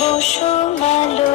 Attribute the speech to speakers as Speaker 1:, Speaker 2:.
Speaker 1: বসো ভালো